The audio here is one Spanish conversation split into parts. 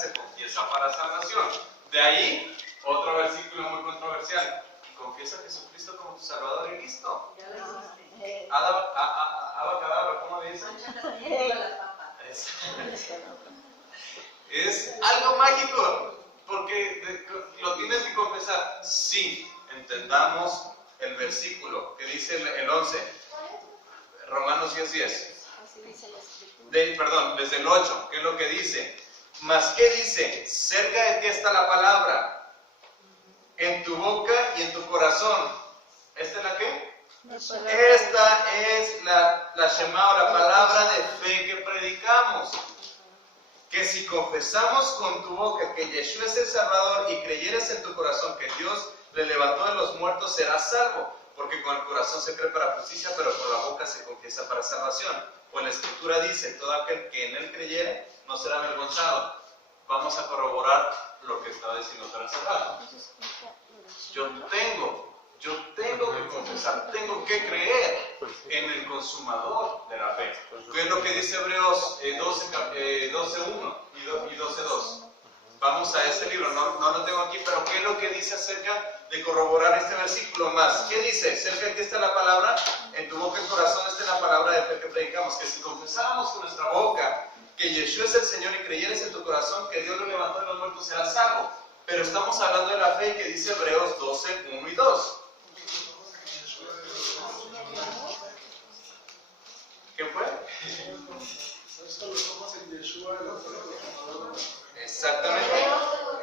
se confiesa para salvación. De ahí, otro versículo muy controversial. Confiesa a Jesucristo como tu Salvador y listo. Abacadabra, ¿cómo le dicen? Es algo mágico, porque lo tienes que confesar. Sí, entendamos el versículo que dice el 11, Romanos 10:10. Desde el 8, ¿qué es lo que dice? Mas, ¿qué dice? Cerca de ti está la palabra, en tu boca y en tu corazón. ¿Esta es la qué? Esta es la Shema, o la palabra de fe que predicamos. Que si confesamos con tu boca que Yeshua es el Salvador y creyeres en tu corazón que Dios le levantó de los muertos, serás salvo. Porque con el corazón se cree para justicia, pero con la boca se confiesa para salvación. Pues la Escritura dice, todo aquel que en él creyere no será avergonzado. Vamos a corroborar lo que estaba diciendo para cerrar. Yo tengo que confesar, tengo que creer en el consumador de la fe. ¿Qué es lo que dice Hebreos 12:1 y 12:2? Vamos a ese libro, no lo tengo aquí, pero ¿qué es lo que dice acerca de corroborar este versículo más? ¿Qué dice? Cerca de aquí está la palabra, en tu boca y corazón está la palabra de fe que predicamos, que si confesáramos con nuestra boca que Yeshua es el Señor y creyeres en tu corazón que Dios lo levantó de los muertos, serás salvo. Pero estamos hablando de la fe que dice Hebreos 12:1 y 2. ¿Qué fue? Exactamente.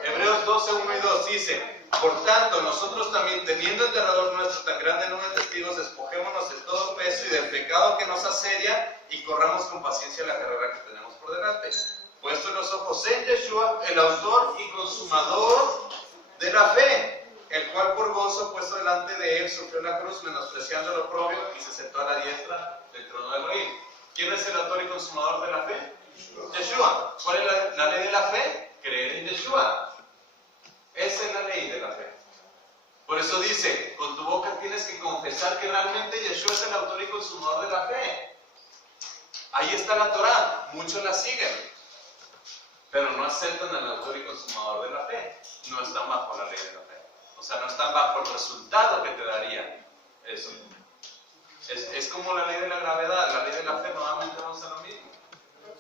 Hebreos 12:1 y 2 dice: por tanto, nosotros también, teniendo en derredor nuestro tan grande número de testigos, despojémonos de todo peso y del pecado que nos asedia y corramos con paciencia la carrera que tenemos por delante. Puesto los ojos en Yeshua, el autor y consumador de la fe, el cual por gozo puesto delante de él sufrió la cruz, menospreciando el oprobio, y se sentó a la diestra del trono del rey. ¿Quién es el autor y consumador de la fe? Yeshua. ¿Cuál es la ley de la fe? Creer en Yeshua. Esa es la ley de la fe. Por eso dice, con tu boca tienes que confesar que realmente Yeshua es el autor y consumador de la fe. Ahí está la Torah, muchos la siguen, pero no aceptan al autor y consumador de la fe. No están bajo la ley de la fe. O sea, no están bajo el resultado que te daría eso. Es como la ley de la gravedad, la ley de la fe, nuevamente vamos a lo mismo.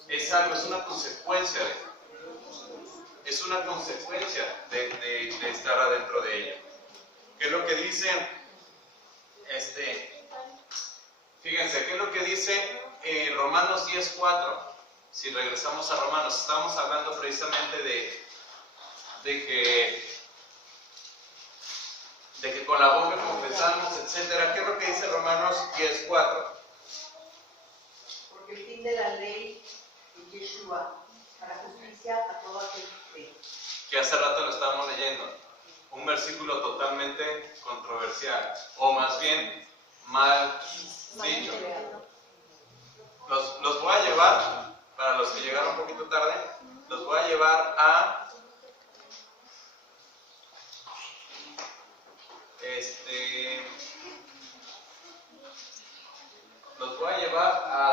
Es algo, es una consecuencia de estar adentro de ella. ¿Qué es lo que dice? Fíjense, ¿qué es lo que dice Romanos 10:4? Si regresamos a Romanos, estamos hablando precisamente de que con la boca confesamos, etcétera. ¿Qué es lo que dice Romanos 10:4? Porque el fin de la ley es Yeshua, para justicia a todo aquel que cree. Que hace rato lo estábamos leyendo. Un versículo totalmente controversial, o más bien mal dicho. Los voy a llevar, para los que llegaron un poquito tarde, los voy a llevar a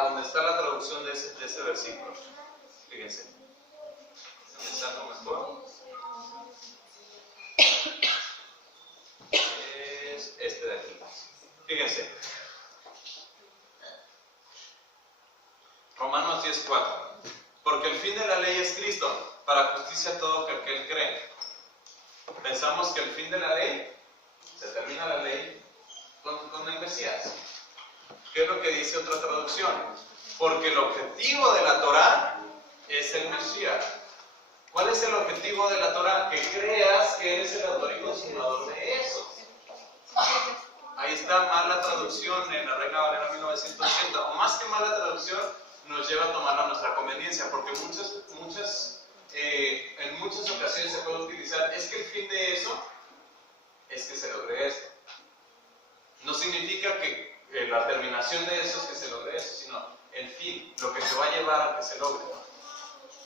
donde está la traducción de ese versículo. Fíjense. ¿Es algo mejor? Es este de aquí. Fíjense. Romanos 10:4. Porque el fin de la ley es Cristo, para justicia a todo aquel cree. Pensamos que el fin de la ley, se termina la ley con el Mesías. ¿Qué es lo que dice otra traducción? Porque el objetivo de la Torah es el Mesías. ¿Cuál es el objetivo de la Torah? Que creas que eres el autor y consumador de eso. Ahí está mal la traducción en la Reina Valera 1980. O más que mala traducción, nos lleva a tomarla a nuestra conveniencia, porque en muchas ocasiones se puede utilizar, es que el fin de eso es que se logre esto. No significa que la terminación de eso es que se logre eso, sino el fin, lo que se va a llevar a que se logre.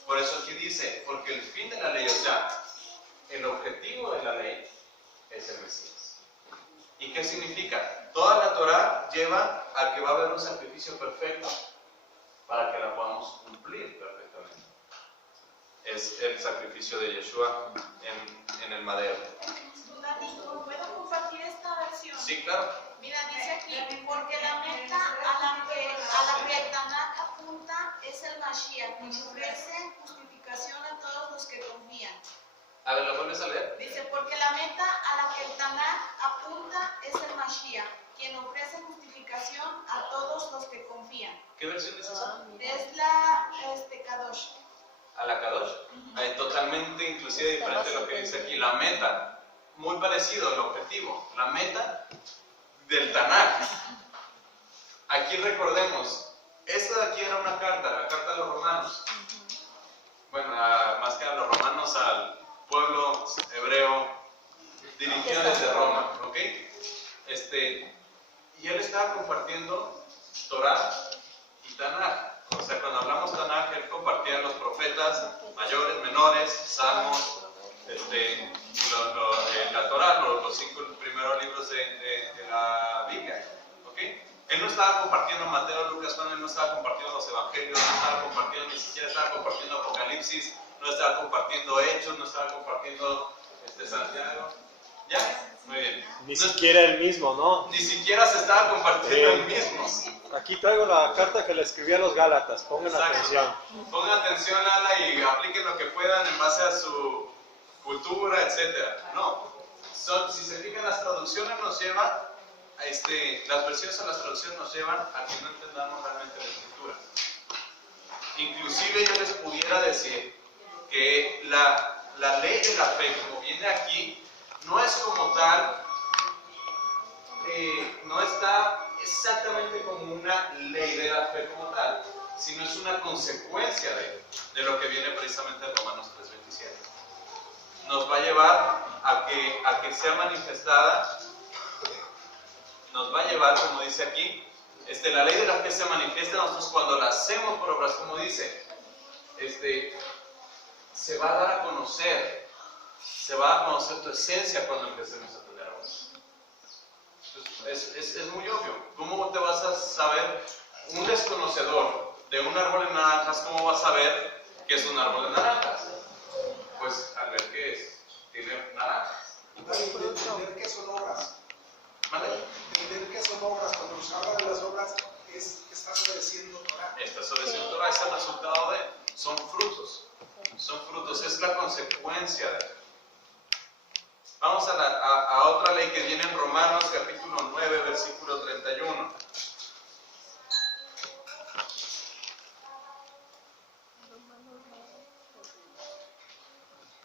Por eso aquí dice, porque el fin de la ley, o sea, el objetivo de la ley es el Mesías. ¿Y qué significa? Toda la Torah lleva a que va a haber un sacrificio perfecto para que la podamos cumplir perfectamente. es el sacrificio de Yeshua en el madero. Dani, ¿puedo compartir esta versión? Sí, claro. Mira, dice aquí, porque la meta a la que el Tanakh apunta es el Mashiach, que ofrece justificación a todos los que confían. A ver, ¿lo vuelves a leer? Dice, porque la meta a la que el Tanakh apunta es el Mashiach, quien ofrece justificación a todos los que confían. ¿Qué versión es esa? Es la Kadosh. A la Kadosh. Totalmente, inclusive diferente de lo que dice aquí. La meta, muy parecido al objetivo. La meta del Tanakh. Aquí recordemos, esta de aquí era una carta, la carta de los romanos. Bueno, más que a los romanos, al pueblo hebreo dirigido desde Roma, ¿ok? Y él estaba compartiendo Torah y Tanakh. O sea, cuando hablamos Tanakh, él compartía los profetas mayores, menores, salmos, la Torah, los 5 primeros libros de la Biblia, ¿ok? Él no estaba compartiendo Mateo, Lucas, Juan, él no estaba compartiendo los evangelios, no estaba compartiendo, ni siquiera estaba compartiendo Apocalipsis, no estaba compartiendo Hechos, no estaba compartiendo Santiago. ¿Ya? Muy bien. Ni siquiera el mismo, ¿no? Ni siquiera se estaba compartiendo el mismo. Aquí traigo la carta que le escribí a los Gálatas, pongan Exacto. atención. Pongan atención, Lala, y apliquen lo que puedan en base a su cultura, etc. No. Si se fijan, las traducciones nos llevan, las versiones o las traducciones nos llevan a que no entendamos realmente la escritura. Inclusive yo les pudiera decir que la ley de la fe, como viene aquí, no es como tal, no está exactamente como una ley de la fe como tal, sino es una consecuencia de lo que viene precisamente en Romanos 3:27. Nos va a llevar a que sea manifestada, nos va a llevar, como dice aquí, la ley de la fe se manifiesta en nosotros cuando la hacemos por obras, como dice, se va a dar a conocer. Se va a conocer tu esencia cuando empecemos a tener árboles. Es muy obvio. ¿Cómo te vas a saber, un desconocedor de un árbol de naranjas, cómo va a saber que es un árbol de naranjas? Pues al ver que tiene naranjas. Entender qué son obras. ¿Vale? Entender qué son obras. Cuando nos habla de las obras, estás obedeciendo Torah. Estás obedeciendo Torah, es el resultado son frutos. Son frutos, es la consecuencia de. Vamos a otra ley que viene en Romanos capítulo 9, versículo 31.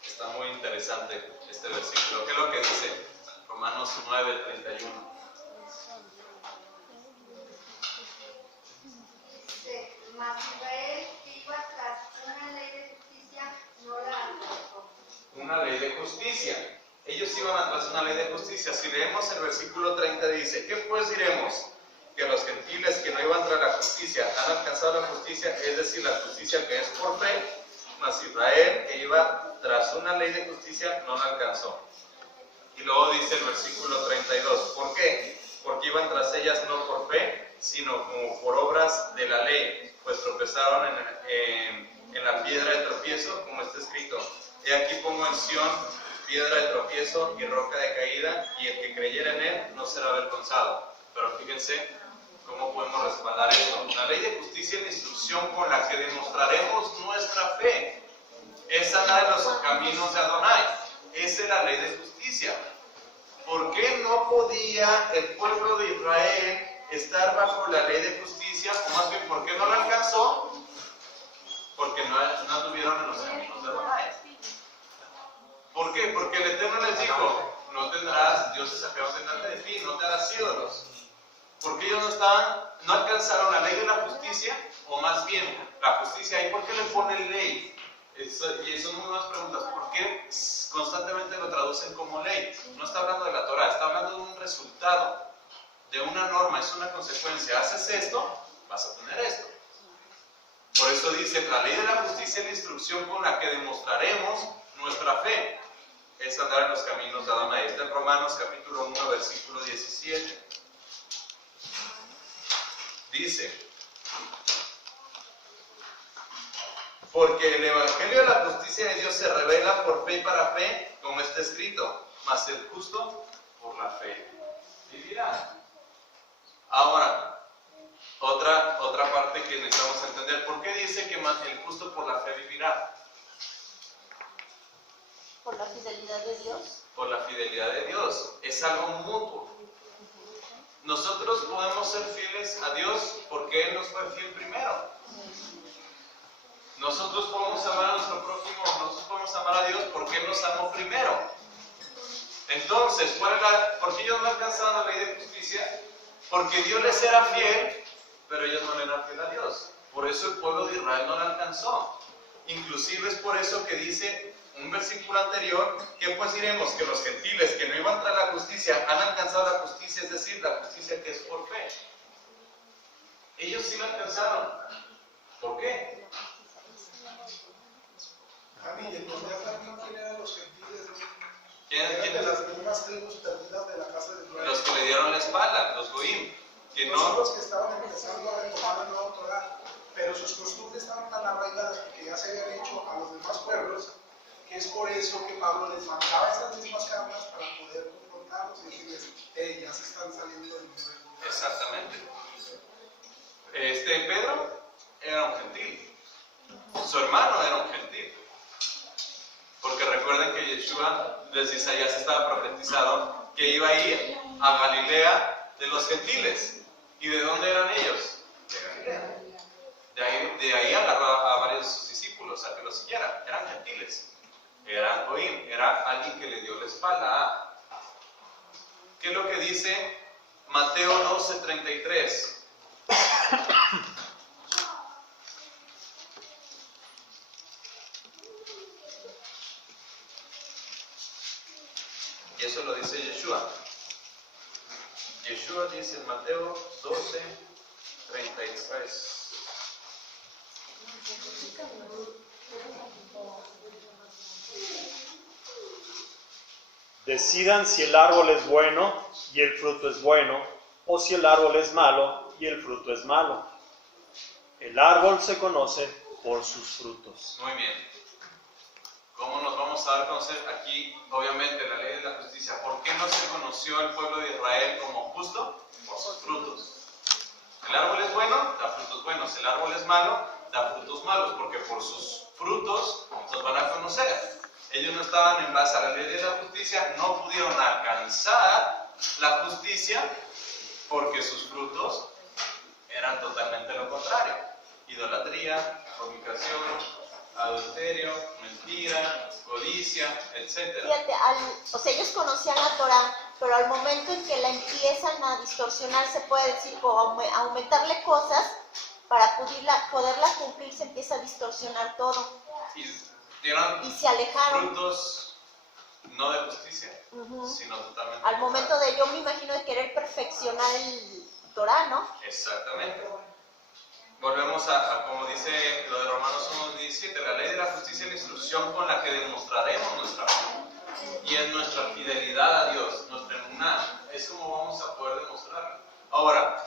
Está muy interesante este versículo. ¿Qué es lo que dice? Romanos 9, 31. Dice, mas Israel, que iba tras una ley de justicia, no la alcanzó. Una ley de justicia. Ellos iban atrás de una ley de justicia. Si leemos el versículo 30 dice, ¿qué pues diremos? Que los gentiles que no iban tras la justicia han alcanzado la justicia, es decir, la justicia que es por fe, mas Israel que iba tras una ley de justicia no la alcanzó. Y luego dice el versículo 32, ¿por qué? Porque iban tras ellas no por fe, sino como por obras de la ley, pues tropezaron en la piedra de tropiezo, como está escrito, he aquí pongo en Sión piedra de tropiezo y roca de caída, y el que creyera en él no será avergonzado. Pero fíjense cómo podemos respaldar esto. La ley de justicia es la instrucción con la que demostraremos nuestra fe. Es andar en los caminos de Adonai. Esa es la ley de justicia. ¿Por qué no podía el pueblo de Israel estar bajo la ley de justicia? O más bien, ¿por qué no la alcanzó? Porque no anduvieron en los caminos de Adonai. ¿Por qué? Porque el Eterno les dijo, no tendrás dioses ajenos delante de ti, no te harás ídolos. Porque ellos no alcanzaron la ley de la justicia, o más bien, la justicia, ¿y por qué le ponen ley? Y son muy buenas preguntas. ¿Por qué constantemente lo traducen como ley? No está hablando de la Torah, está hablando de un resultado, de una norma, es una consecuencia. Haces esto, vas a tener esto. Por eso dice, la ley de la justicia es la instrucción con la que demostraremos nuestra fe. Es andar en los caminos de Adonai. Está en Romanos capítulo 1, versículo 17. Dice, Porque el evangelio de la justicia de Dios se revela por fe y para fe, como está escrito, mas el justo por la fe vivirá. Ahora, otra parte que necesitamos entender, ¿por qué dice que el justo por la fe vivirá? Por la fidelidad de Dios. Por la fidelidad de Dios. Es algo mutuo. Nosotros podemos ser fieles a Dios porque Él nos fue fiel primero. Nosotros podemos amar a nuestro prójimo, nosotros podemos amar a Dios porque Él nos amó primero. Entonces, ¿por qué ellos no alcanzaron la ley de justicia? Porque Dios les era fiel, pero ellos no le eran fiel a Dios. Por eso el pueblo de Israel no la alcanzó. Inclusive es por eso que dice un versículo anterior, que pues diremos que los gentiles que no iban tras la justicia han alcanzado la justicia, es decir, la justicia que es por fe. Ellos sí la alcanzaron. ¿Por qué? Javi, ¿entendías también quién eran los gentiles? ¿Quién? De las mismas tribus perdidas de la casa de Israel. Los que le dieron la espalda, los goim, que No son no... los que estaban empezando a retomar el nuevo Torah, pero sus costumbres estaban tan arraigadas porque ya se habían hecho a los demás pueblos, que es por eso que Pablo les mandaba esas mismas cartas para poder confrontarlos y decirles, ya se están saliendo del nivel. Exactamente. Pedro era un gentil. Su hermano era un gentil. Porque recuerden que Yeshua, desde Isaías estaba profetizado que iba a ir a Galilea de los gentiles. ¿Y de dónde eran ellos? De Galilea. De ahí agarró a varios de sus discípulos a que los siguieran. Eran gentiles. Eran goim. Era alguien que le dio la espalda. ¿Qué es lo que dice Mateo 12:33? Y eso lo dice Yeshua. Yeshua dice en Mateo 12:33. Decidan si el árbol es bueno y el fruto es bueno, o si el árbol es malo y el fruto es malo. El árbol se conoce por sus frutos. Muy bien. ¿Cómo nos vamos a dar a conocer aquí, obviamente, la ley de la justicia? ¿Por qué no se conoció el pueblo de Israel como justo? Por sus frutos. El árbol es bueno, da frutos buenos. El árbol es malo, da frutos malos, porque por sus frutos los van a conocer. Ellos no estaban en base a la ley de la justicia, no pudieron alcanzar la justicia porque sus frutos eran totalmente lo contrario. Idolatría, fornicación, adulterio, mentira, codicia, etc. Fíjate, o sea, ellos conocían la Torah, pero al momento en que la empiezan a distorsionar, se puede decir, o aumentarle cosas para poderla cumplir, se empieza a distorsionar todo. Y se alejaron. Frutos no de justicia, sino totalmente. Al momento de, yo me imagino, de querer perfeccionar el Torah, ¿no? Exactamente. Volvemos a como dice lo de Romanos 1:17, la ley de la justicia es la instrucción con la que demostraremos nuestra fe. Y es nuestra fidelidad a Dios, nuestra emuná. Es como vamos a poder demostrarlo. Ahora,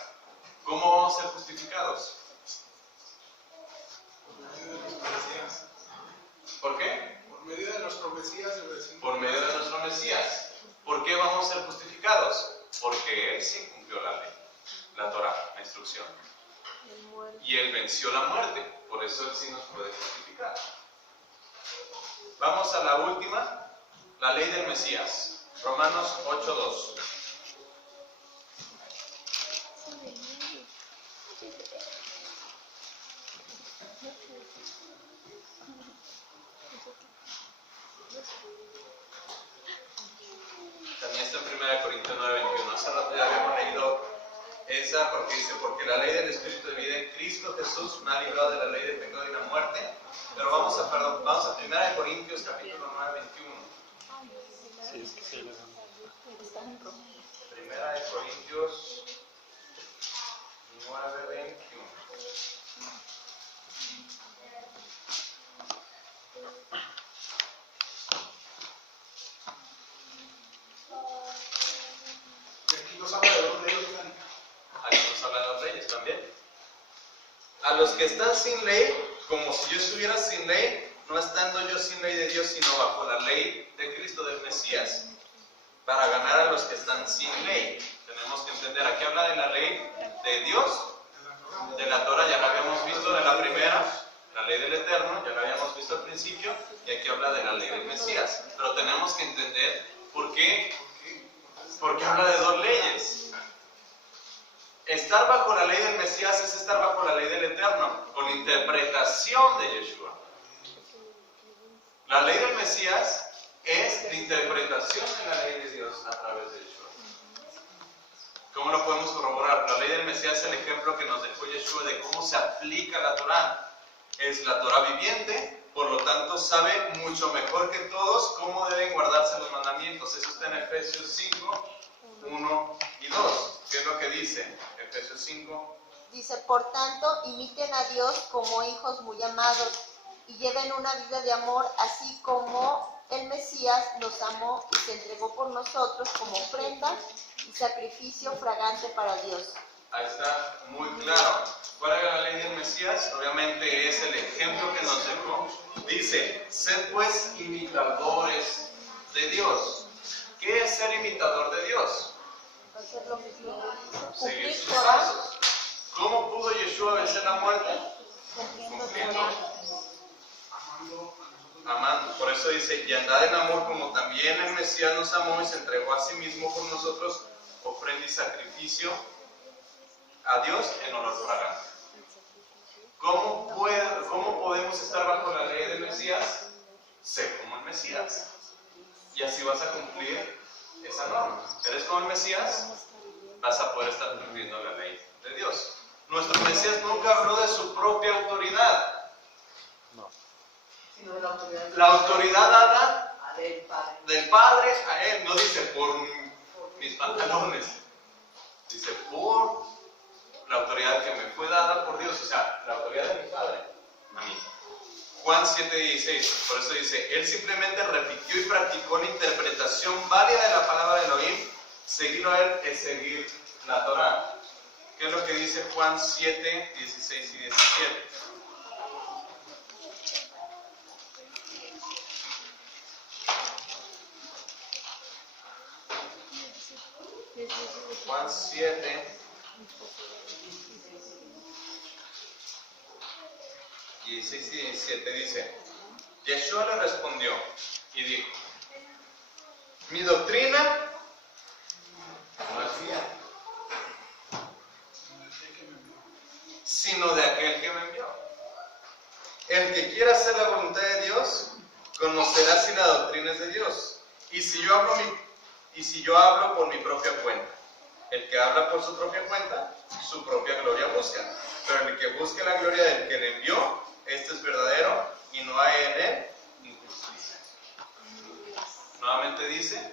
¿cómo vamos a ser justificados? ¿Por qué? Por medio de nuestro Mesías. Por medio de nuestro Mesías. ¿Por qué vamos a ser justificados? Porque Él sí cumplió la ley, la Torah, la instrucción. Y Él venció la muerte, por eso Él sí nos puede justificar. Vamos a la última, la ley del Mesías. Romanos 8:2. También está en 1 Corintios 9:21. Hace rato ya habíamos leído esa porque dice, porque la ley del Espíritu de vida en Cristo Jesús me ha librado de la ley del pecado y la muerte. Pero vamos a 1 Corintios capítulo 9:21. Sí, es que sí, 1 Corintios 9:21. Aquí nos habla de los reyes, Aquí nos hablan los reyes también. A los que están sin ley, como si yo estuviera sin ley, no estando yo sin ley de Dios, sino bajo la ley de Cristo, del Mesías, para ganar a los que están sin ley. Tenemos que entender, aquí habla de la ley de Dios, de la Torah, ya la habíamos visto de la primera, la ley del Eterno, ya la habíamos visto al principio, y aquí habla de la ley del Mesías. Pero tenemos que entender por qué habla de dos leyes. Estar bajo la ley del Mesías es estar bajo la ley del Eterno, con interpretación de Yeshua. La ley del Mesías es la interpretación de la ley de Dios a través de Yeshua. ¿Cómo lo podemos corroborar? La ley del Mesías es el ejemplo que nos dejó Yeshua de cómo se aplica la Torah. Es la Torah viviente, por lo tanto sabe mucho mejor que todos cómo deben guardarse los mandamientos. Eso está en Efesios 5, 1 y 2. ¿Qué es lo que dice? Efesios 5. Dice, por tanto, imiten a Dios como hijos muy amados y lleven una vida de amor, así como el Mesías los amó y se entregó por nosotros como ofrenda y sacrificio fragante para Dios. Ahí está muy claro. ¿Cuál era la ley del Mesías? Obviamente es el ejemplo que nos dejó. Dice, sed pues imitadores de Dios. ¿Qué es ser imitador de Dios? Hacer lo que dice, Seguir cumplir sus Torah, pasos. ¿Cómo pudo Yeshua vencer la muerte? cumpliendo Cumpliendo. Torah. Amando. Por eso dice, y andad en amor como también el Mesías nos amó y se entregó a sí mismo por nosotros, ofrenda y sacrificio a Dios en olor fragante. ¿Cómo podemos estar bajo la ley del Mesías? Sé como el Mesías. Y así vas a cumplir esa norma. ¿Eres como el Mesías? Vas a poder estar cumpliendo la ley de Dios. Nuestro Mesías nunca habló de su propia autoridad. Sino de la autoridad. La autoridad dada Del Padre. del Padre a Él. No dice por mis pantalones. Dice por la autoridad que me fue dada por Dios. O sea, la autoridad de mi Padre a mí. Juan 7:16. Por eso dice, Él simplemente repitió y practicó la interpretación válida de la palabra de Elohim. Seguirlo a Él es seguir la Torah. ¿Qué es lo que dice Juan 7:16 y 17? Juan 7, 16 y 17 dice, Yeshua le respondió y dijo, mi doctrina no es mía, sino de aquel que me envió. El que quiera hacer la voluntad de Dios, conocerá si la doctrina es de Dios. Y si yo hablo por mi propia cuenta. El que habla por su propia cuenta, su propia gloria busca. Pero el que busque la gloria del que le envió, este es verdadero y no hay en él injusticia. Nuevamente dice,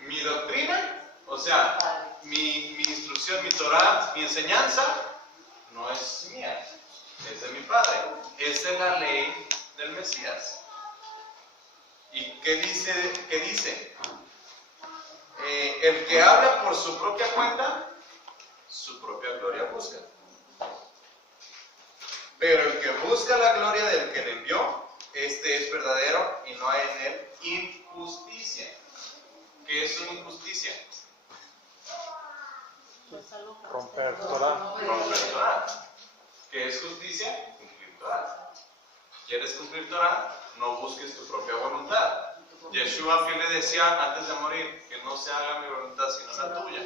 mi doctrina, o sea, mi instrucción, mi Torah, mi enseñanza, no es mía, es de mi Padre. Esa es la ley del Mesías. ¿Y qué dice? El que habla por su propia cuenta, su propia gloria busca. Pero el que busca la gloria del que le envió, este es verdadero y no hay en él injusticia. ¿Qué es una injusticia? Romper Torah. Romper Torah. ¿Qué es justicia? Cumplir Torah. ¿Quieres cumplir Torah? No busques tu propia voluntad. Yeshua, ¿qué le decía antes de morir? Que no se haga mi voluntad sino la tuya.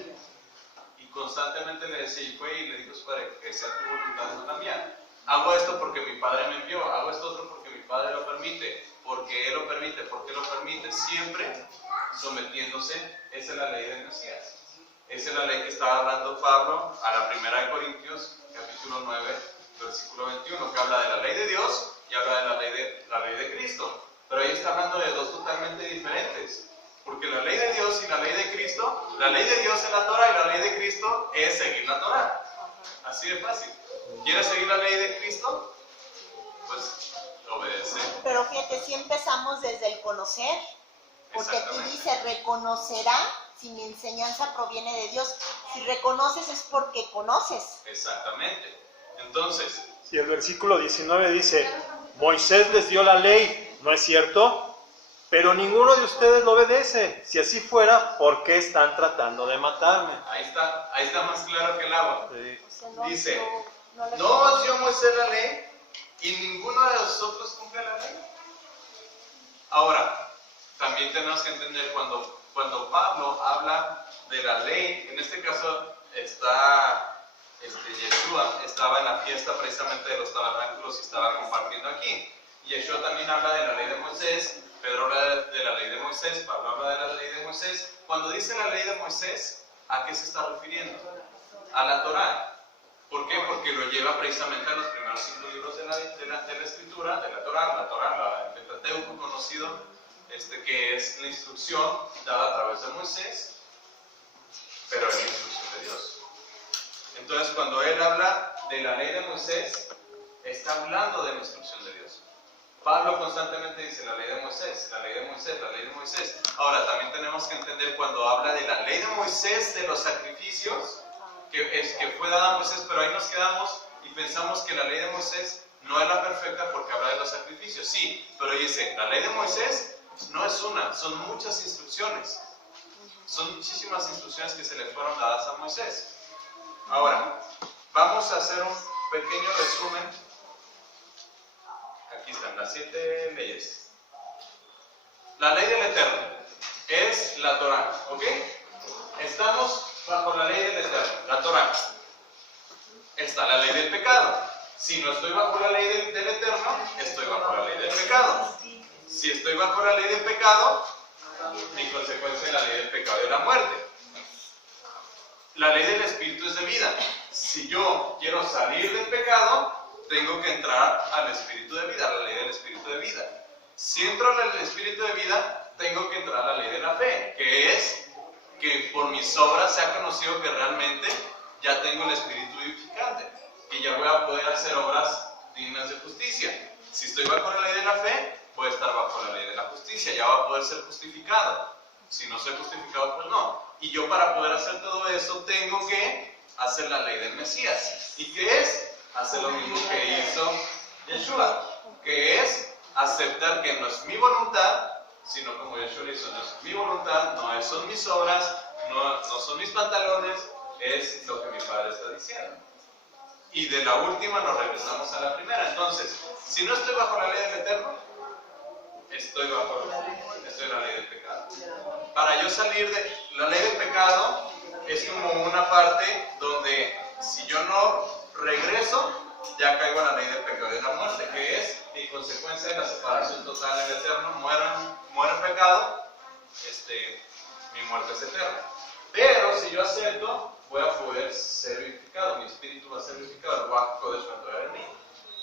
Y constantemente le decía, y fue y le dijo a su padre, que sea tu voluntad, no la mía. Hago esto porque mi Padre me envió, hago esto otro porque mi Padre lo permite, porque Él lo permite, porque lo permite, siempre sometiéndose. Esa es la ley del Mesías. Esa es la ley que estaba hablando Pablo a la primera de Corintios, capítulo 9, versículo 21, que habla de la ley de Dios y habla de la ley de Cristo. Pero ahí está hablando de dos totalmente diferentes. Porque la ley de Dios y la ley de Cristo, la ley de Dios es la Torah y la ley de Cristo es seguir la Torah. Así de fácil. ¿Quieres seguir la ley de Cristo? Pues obedece. Pero fíjate, si empezamos desde el conocer, porque aquí Exactamente. dice, reconocerá si mi enseñanza proviene de Dios. Si reconoces es porque conoces. Exactamente. Entonces, Si el versículo 19 dice, Moisés les dio la ley, ¿no es cierto? Pero ninguno de ustedes lo obedece. Si así fuera, ¿por qué están tratando de matarme? Ahí está más claro que el agua. Sí. O sea, no, Dice, le- no os dio Moisés la ley y ninguno de nosotros cumple la ley. Ahora, también tenemos que entender cuando Pablo habla de la ley, en este caso Yeshua estaba en la fiesta precisamente de los tabernáculos y estaba compartiendo aquí. Yeshua también habla de la ley de Moisés, Pedro habla de la ley de Moisés, Pablo habla de la ley de Moisés. Cuando dice la ley de Moisés, ¿a qué se está refiriendo? A la Torá. ¿Por qué? Porque lo lleva precisamente a los primeros 5 libros de la Escritura, de la Torá, el Pentateuco conocido, que es la instrucción dada a través de Moisés, pero es la instrucción de Dios. Entonces, cuando él habla de la ley de Moisés, está hablando de la instrucción de Dios. Pablo constantemente dice la ley de Moisés, la ley de Moisés, la ley de Moisés. Ahora, también tenemos que entender cuando habla de la ley de Moisés, de los sacrificios, que fue dada a Moisés, pero ahí nos quedamos y pensamos que la ley de Moisés no es la perfecta porque habla de los sacrificios. Sí, pero dice, la ley de Moisés no es una, son muchas instrucciones. Son muchísimas instrucciones que se le fueron dadas a Moisés. Ahora, vamos a hacer un pequeño resumen. Aquí están las 7 leyes. La ley del Eterno es la Torá, ¿ok? Estamos bajo la ley del Eterno, la Torá. Está la ley del pecado. Si no estoy bajo la ley del Eterno, estoy bajo la ley del pecado. Si estoy bajo la ley del pecado, mi consecuencia es la ley del pecado y de la muerte. La ley del Espíritu es de vida. Si yo quiero salir del pecado, tengo que entrar al Espíritu de vida, a la ley del Espíritu de vida. Si entro al Espíritu de vida, tengo que entrar a la ley de la fe, que es que por mis obras se ha conocido que realmente ya tengo el Espíritu vivificante, que ya voy a poder hacer obras dignas de justicia. Si estoy bajo la ley de la fe, voy a estar bajo la ley de la justicia, ya va a poder ser justificado. Si no soy justificado, pues no. Y yo para poder hacer todo eso tengo que hacer la ley del Mesías. ¿Y qué es? Hacer lo mismo que hizo Yeshua, que es aceptar que no es mi voluntad, sino como Yeshua lo hizo, no es mi voluntad, no son mis obras, no son mis pantalones, es lo que mi Padre está diciendo. Y de la última nos regresamos a la primera. Entonces, si no estoy bajo la ley del Eterno, estoy en la ley del pecado. Para yo salir de la ley del pecado, es como una parte donde si yo no regreso, ya caigo en la ley del pecado y de la muerte, que es en consecuencia de la separación total del Eterno. Muero en pecado, mi muerte es eterna. Pero si yo acepto, voy a poder ser vivificado, mi espíritu va a ser vivificado, el Ruach HaKodesh va a entrar en mí.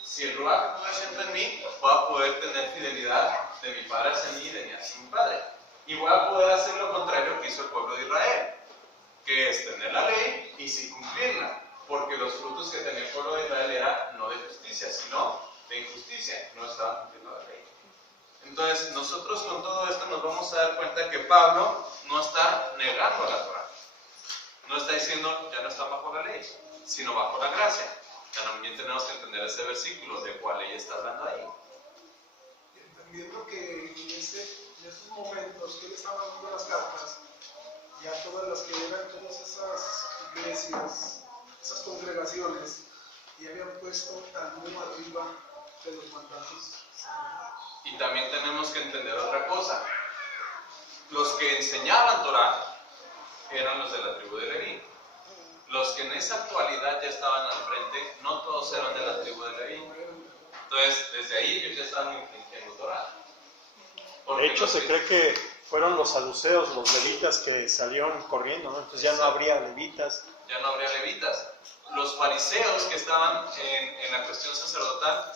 Si el Ruach HaKodesh entra en mí, voy a poder tener fidelidad de mi Padre hacia mí y de mí hacia mi Padre. Y voy a poder hacer lo contrario que hizo el pueblo de Israel, que es tener la ley y sin cumplirla. Porque los frutos que tenía el pueblo de Israel eran no de justicia, sino de injusticia. No estaban cumpliendo la ley. Entonces, nosotros con todo esto nos vamos a dar cuenta que Pablo no está negando la Torá. No está diciendo, ya no está bajo la ley, sino bajo la gracia. También tenemos que entender ese versículo, de cuál ley está hablando ahí. Entendiendo que en esos momentos que él estaba dando las cartas, ya todas las que eran todas esas iglesias, esas congregaciones, y habían puesto Talmud arriba de los mandatos. Y también tenemos que entender otra cosa. Los que enseñaban Torah eran los de la tribu de Leví. Los que en esa actualidad ya estaban al frente, no todos eran de la tribu de Leví. Entonces, desde ahí ellos ya estaban infringiendo Torah. De hecho, se cree que fueron los saduceos, los levitas, que salieron corriendo, ¿no? Entonces ya no habría levitas. Ya no habría levitas. Los fariseos que estaban en la cuestión sacerdotal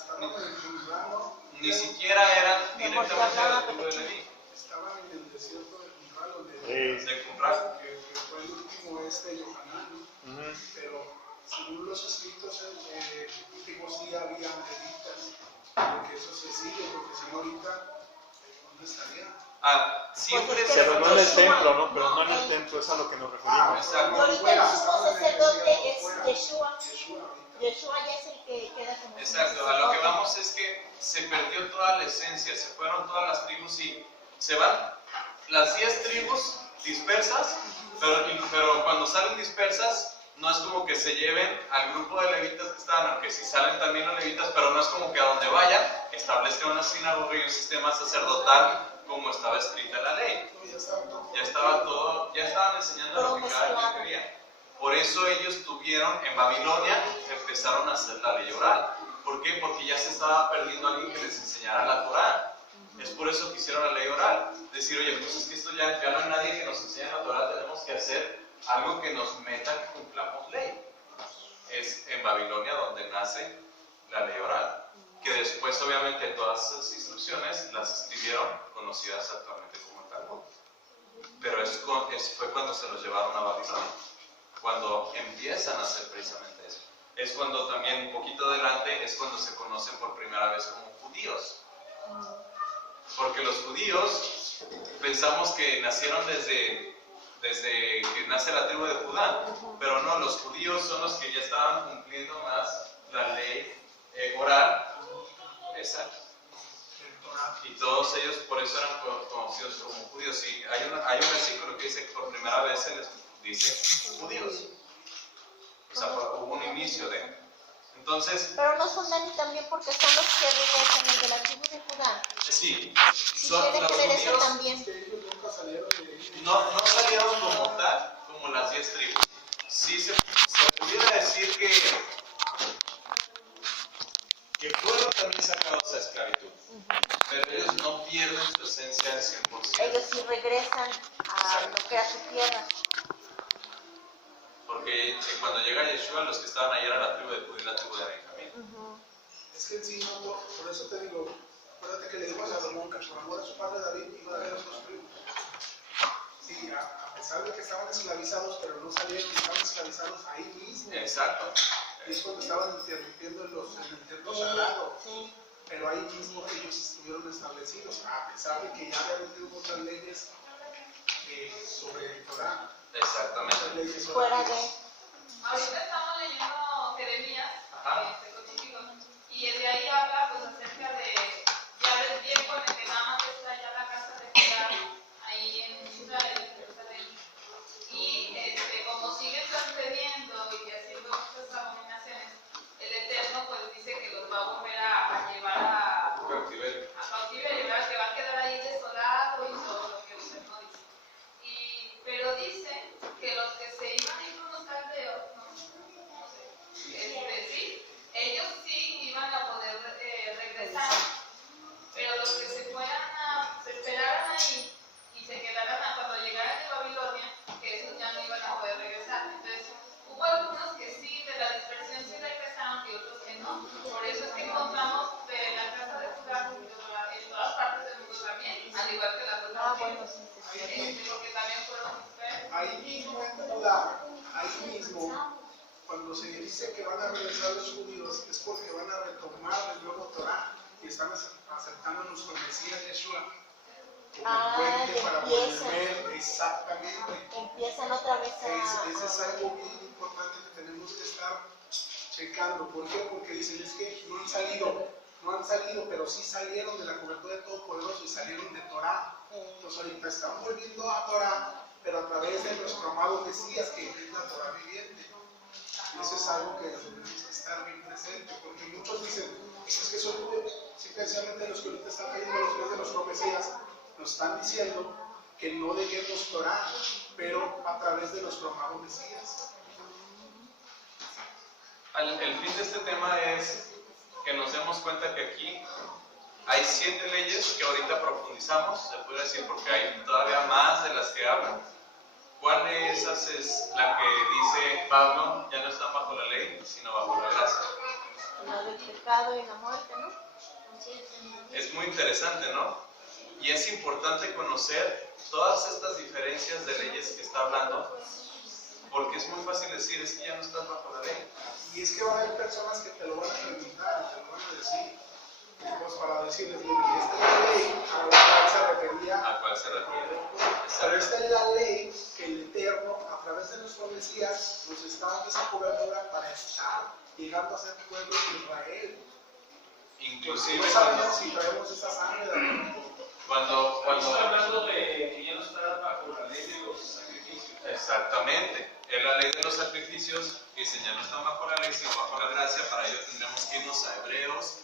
ni siquiera eran directamente de la tribu de Leví. Estaban en el desierto de Qumran, De Qumran. que fue el último Yohanan, pero según los escritos últimos sí había levitas, porque eso se sigue, porque si no ahorita, ¿dónde estaría? Siempre Pues Se se reunió en el templo, ¿no? Pero no en el templo, es a lo que nos referimos. Exacto. Ahorita el sumo sacerdote es Yeshua. Yeshua ya es el que queda como... Exacto, a lo que vamos es que se perdió toda la esencia, se fueron todas las tribus y se van las 10 tribus dispersas, pero cuando salen dispersas no es como que se lleven al grupo de levitas que estaban, aunque sí salen también los levitas, pero no es como que a donde vayan establezcan una sinagoga y un sistema sacerdotal como estaba escrita en la ley. Ya estaba todo, ya estaban enseñando lo que cada quien quería. Por eso ellos tuvieron, en Babilonia, empezaron a hacer la ley oral. ¿Por qué? Porque ya se estaba perdiendo alguien que les enseñara la Torah. Es por eso que hicieron la ley oral. Decir, oye, pues es que esto ya no hay nadie que nos enseñe la Torah, tenemos que hacer algo que nos meta, que cumplamos ley. Es en Babilonia donde nace la ley oral. Que después, obviamente, todas esas instrucciones las escribieron, conocidas actualmente como el Talmud. Pero fue cuando se los llevaron a Babilonia. Cuando empiezan a hacer precisamente eso. Es cuando también, un poquito adelante, es cuando se conocen por primera vez como judíos. Porque los judíos pensamos que nacieron desde que nace la tribu de Judá, pero no, los judíos son los que ya estaban cumpliendo más la ley oral. Exacto. Y todos ellos por eso eran conocidos como judíos. Y hay un versículo que dice que por primera vez se les dice judíos. O sea, hubo un inicio de... Entonces... Pero no son Dani también porque son los que regresan, el de la tribu de Judá. Sí, Si son quiere los creer eso judíos. también. No salieron como tal, como las 10 tribus. Sí se pudiera decir que fueron también sacados a esclavitud. Pero ellos no pierden su esencia al 100%. Ellos sí regresan a lo que era su tierra. Porque cuando llega Yeshua, los que estaban allá eran la tribu de Judá y la tribu de Benjamín. Es que en sí, no, por eso te digo, acuérdate que le digo a Salomón que por amor a su padre David iba a ver a sus tribus. Sí, a pesar de que estaban esclavizados, pero no salieron, estaban esclavizados ahí mismo. Exacto. Y es cuando estaban interrumpiendo en el templo sagrado. Sí. Pero ahí mismo ellos estuvieron establecidos, a pesar de que ya habían metido otras leyes sobre el Torah. Exactamente. Fuera de... Ahorita estamos leyendo Jeremías, Ajá. contigo, y de ahí habla pues acerca de ya del tiempo en el que nada más está ya la casa de Judá ahí en Israel, en Jerusalén. Y como siguen transgrediendo y haciendo muchas abominaciones, el Eterno pues dice que los va a volver a llevar a cautiverio, ¿verdad? Que va a quedar ahí desolado y todo lo que el Eterno dice. Pero dice que los que se iban a ir con los caldeos, sí, ellos sí iban a poder regresar, pero los que se esperaran ahí y se quedaran cuando llegaran de Babilonia, que esos ya no iban a poder regresar. Entonces, hubo algunos que sí, de la dispersión sí regresaron y otros que no. Por eso es que encontramos de la casa de Judá en todas partes del mundo también, al igual que las otras tribus, porque también fueron dispersos. Ahí mismo en Judá, ahí mismo, cuando se dice que van a regresar los judíos, es porque van a retomar el nuevo Torah y están aceptando a nuestro Mesías Yeshua como puente para volver exactamente. Empiezan otra vez a... Ese es algo bien importante que tenemos que estar checando. ¿Por qué? Porque dicen es que no han salido, pero sí salieron de la cobertura de Todopoderoso y salieron de Torah. Entonces ahorita están volviendo a Torah, pero a través de nuestro amado Mesías, que es la Torah viviente. Y eso es algo que debemos estar bien presente, porque muchos dicen, es que son simplemente los que ahorita están cayendo a los pies de nuestro Mesías, nos están diciendo que no dejemos Torah, pero a través de nuestro amado Mesías. El fin de este tema es que nos demos cuenta que aquí hay 7 leyes que ahorita profundizamos, se puede decir, porque hay todavía más de las que hablan. ¿Cuál de esas es la que dice Pablo, ya no están bajo la ley, sino bajo la gracia? La del pecado y la muerte, ¿no? Es muy interesante, ¿no? Y es importante conocer todas estas diferencias de leyes que está hablando, porque es muy fácil decir, es que ya no estás bajo la ley. Y es que va a haber personas que te lo van a preguntar, te lo van a decir, pues para decirles, mire, esta es la ley a la cual se refería, ¿A cuál se refiere? pero esta es la ley que el Eterno, a través de nuestro Mesías nos está dando esa cobertura para estar llegando a ser pueblo de Israel. Inclusive No sabemos si traemos esa sangre de Cristo. cuando Está hablando de que ya no está bajo la ley de los sacrificios. exactamente, en la ley de los sacrificios dice ya no están bajo la ley sino bajo la gracia. Para ello tendremos que irnos a Hebreos